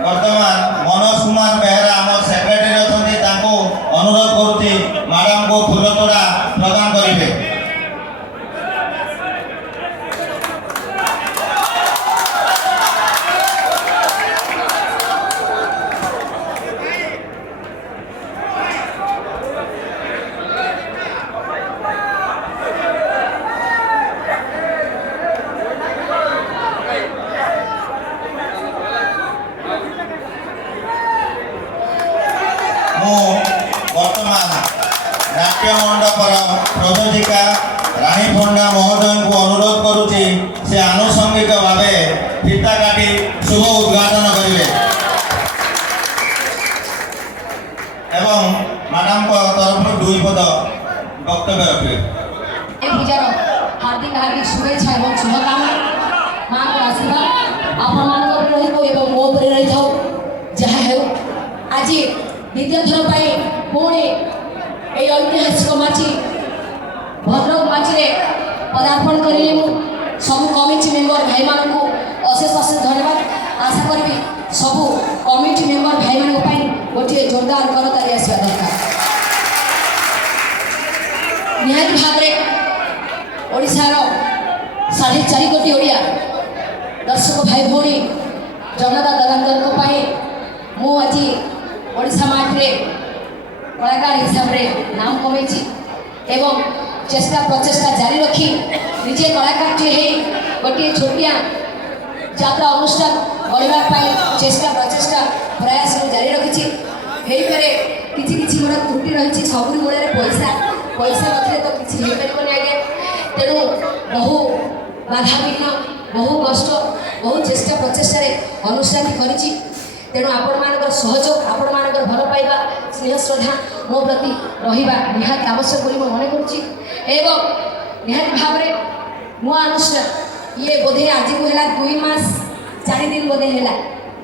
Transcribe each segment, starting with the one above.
वर्तमान मनोज कुमार बेहरा आम सेक्रेटरी अच्छा अनुरोध करुच्ची मैडम को फूलतोड़ा प्रदान करेंगे। वर्तमान नाट्य मंडपर प्रयोजिका रानी पंडा महोदय को अनुरोध करुच्ची से आनुषंगिक भाव फीता काटी शुभ उद्घाटन करेंगे एवं मैडम को तरफ दुई पद वक्तव्य रखे। पूजार हार्दिक हार्दिक शुभेच्छा और शुभकामना माँ को आशीर्वाद आप मो रही था जहाँ हो आज द्वितीय थर पर पुणी ये ऐतिहासिक माची भद्रक माची पदार्पण करें सब कमिटी मेंबर भाई मान को अशेष अशेष धन्यवाद। आशा करी सबू कमिटी मेंबर भाई मान गोटे जोरदार करताली आसवा दरकार। निहाती भाव में ओडिशार 4.5 कोटी ओडिया दर्शक भाई भौणी जनता दलांतर मु आज ओडिशा माटे कलाकार हिसाब से नाम कमे एवं चेष्टा प्रचेषा जारी रखी निजे कलाकार गोटे छोटिया यात्रा अनुष्ठान करने चेष्टा प्रचेषा प्रयास जारी रखी किसी मोर त्रुटि रही सब मूल पैसा पैसा नथे तो किसी हो पारे आज्ञा तेणु बहु बाधा विघ्न बहु कष्ट बहु चेष्टा प्रचेषा अनुष्ठान करी तेणु आपण सहयोग आपण भल पाइबा स्नेह श्रद्धा मो प्रति रहिबा निहाती आवश्यक बोली मन करुच्ची निहाती भाव में नुआ अनुष्ठान ये बोधे आज को है 2 मास 4 दिन बोधे है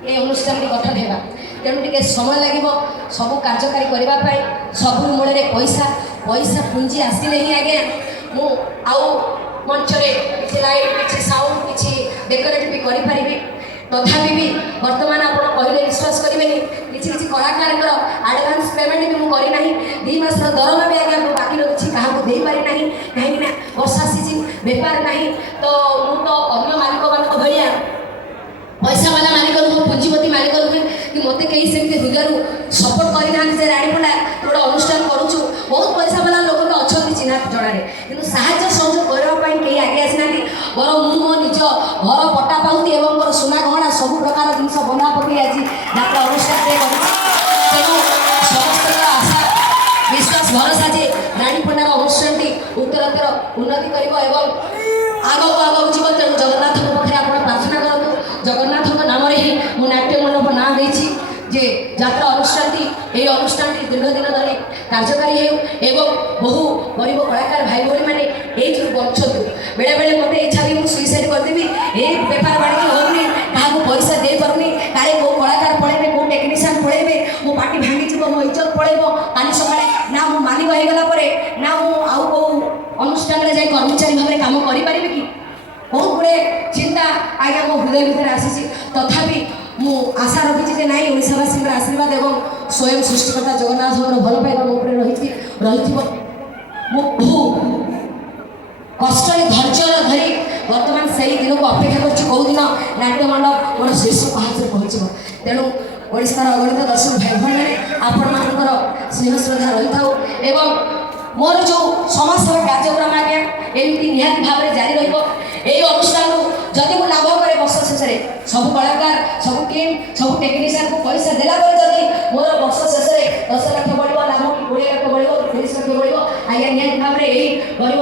ये अनुष्ठान गठन होगा तेणु टे समय लगे सब कार्यकारी करने सब मूल पैसा पैसा पुंजी आसिले ही आज्ञा मु आउ मंच किसी लाइट किसी साउंड किसी डेकोरेट भी करें तथापि भी वर्तमान आप कहले विश्वास करेंगे किसी किसी कलाकार आडभांस पेमेंट भी मुझे करना 2 मास दरमा भी आज्ञा बाकी रखी क्या दे पारि ना कहीं वर्षा सीजन बेपार ना तो अन्य मालिक मान भाया पैसा वाला मालिक पुंजीपति मालिक कि मत कहीं सेमती हृदय सपोर्ट करना से रानीपंडा गोटे अनुष्ठान करुचु बहुत पैसा वाला लोग तो अच्छा चिन्ह जड़े कि साहय सहयोग करने कहीं आगे आसीना बर मुझ मो निज घर पट्टा पाऊती एवं मोर सुना गहना सब प्रकार जिन बंधा पकड़ आज यात्रा अनुष्ठान समस्त आशा विश्वास भरोसा जे रानीपंडार अनुष्ठान उत्तर ଉନ୍ନତି କରିବ ଏବଂ ଆଗକୁ ଆଗକୁ ଯିବ। ତେଣୁ ଜଗନ୍ନାଥଙ୍କ ପାଖରେ ଆପଣ ପ୍ରାର୍ଥନା କରନ୍ତୁ। ଜଗନ୍ନାଥଙ୍କ ନାମରେ ହିଁ ମୁଁ ନାଟ୍ୟ ମଣ୍ଡପ ନାଁ ଦେଇଛି ଯେ ଯାତ୍ରା ଅନୁଷ୍ଠାନଟି ଏହି ଅନୁଷ୍ଠାନଟି ଦୀର୍ଘ ଦିନ ଧରି କାର୍ଯ୍ୟକାରୀ ହେଉ ଏବଂ ବହୁ ଗରିବ କଳାକାର ଭାଇ ଭଉଣୀମାନେ ଏଇଥିରୁ ବଞ୍ଚନ୍ତୁ। ବେଳେବେଳେ ମୋତେ ଇଚ୍ଛା ବି ମୁଁ ସୁଇସାଇଡ୍ କରିଦେବି, ଏଇ ବେପାର ବାଣିଜ୍ୟ ହେଉନି, କାହାକୁ ପଇସା ଦେଇପାରୁନି, କାଳେ କେଉଁ କଳାକାର ପଳେଇବେ, କେଉଁ ଟେକ୍ନିସିଆନ୍ ପଳେଇବେ, ମୋ ପାଟି ଭାଙ୍ଗିଯିବ, ମୋ ଇଜ୍ଜତ ପଳେଇବ। କାଲି ସକାଳେ ନା ମୁଁ ମାଲିକ ହେଇଗଲା ପରେ ନା ମୁଁ ଆଉ କେଉଁ ଅନୁଷ୍ଠାନରେ ଯାଇ କର୍ମଚାରୀ ଭାବରେ କାମ କରିପାରିବି କି? ବହୁତ ଗୁଡ଼ିଏ ଚିନ୍ତା ଆଜ୍ଞା ମୋ ହୃଦୟ ଭିତରେ ଆସିଛି। ତଥାପି ମୁଁ ଆଶା ରଖିଛି ଯେ ନାଇଁ ଓଡ଼ିଶାବାସୀଙ୍କର ଆଶୀର୍ବାଦ ଏବଂ ସ୍ୱୟଂ ସୃଷ୍ଟିକର୍ତ୍ତା ଜଗନ୍ନାଥଙ୍କର ଭଲ ପାଇବା ମୋ ଉପରେ ରହିଥିବ। ମୁଁ ବହୁ କଷ୍ଟରେ ଧୈର୍ଯ୍ୟ ଧରି ବର୍ତ୍ତମାନ ସେଇ ଦିନକୁ ଅପେକ୍ଷା କରୁଛି, କେଉଁଦିନ ନାଟ୍ୟ ମଣ୍ଡପ ମୋର ଶୀର୍ଷ ପାହାଚରେ ପହଞ୍ଚିବ। ତେଣୁ ଓଡ଼ିଶାର ଅଗଣିତ ଦର୍ଶକ ଭାଇ ଭଉଣୀମାନେ ଆପଣମାନଙ୍କର ସ୍ନେହ ଶ୍ରଦ୍ଧା ରହିଥାଉ ଏବଂ ମୋର ଯେଉଁ ସମାଜସେବା କାର୍ଯ୍ୟକ୍ରମ ଆଜ୍ଞା ଏମିତି ନିହାତି ଭାବରେ ଜାରି ରହିବ। ଏହି ଅନୁଷ୍ଠାନରୁ ଯଦି ମୁଁ ଲାଭ କରେ ବର୍ଷ ଶେଷରେ ସବୁ କଳାକାର, ସବୁ ଟିମ୍, ସବୁ ଟେକ୍ନିସିଆନକୁ ପଇସା ଦେଲା ପରେ ଯଦି ମୋର ବର୍ଷ ଶେଷରେ 10 ଲକ୍ଷ ବଢ଼ିବ, ଲାଭ କି 20 ଲକ୍ଷ ବଢ଼ିବ, 30 ଲକ୍ଷ ବଢ଼ିବ, ଆଜ୍ଞା ନିହାତି ଭାବରେ ଏହି ଗରିବ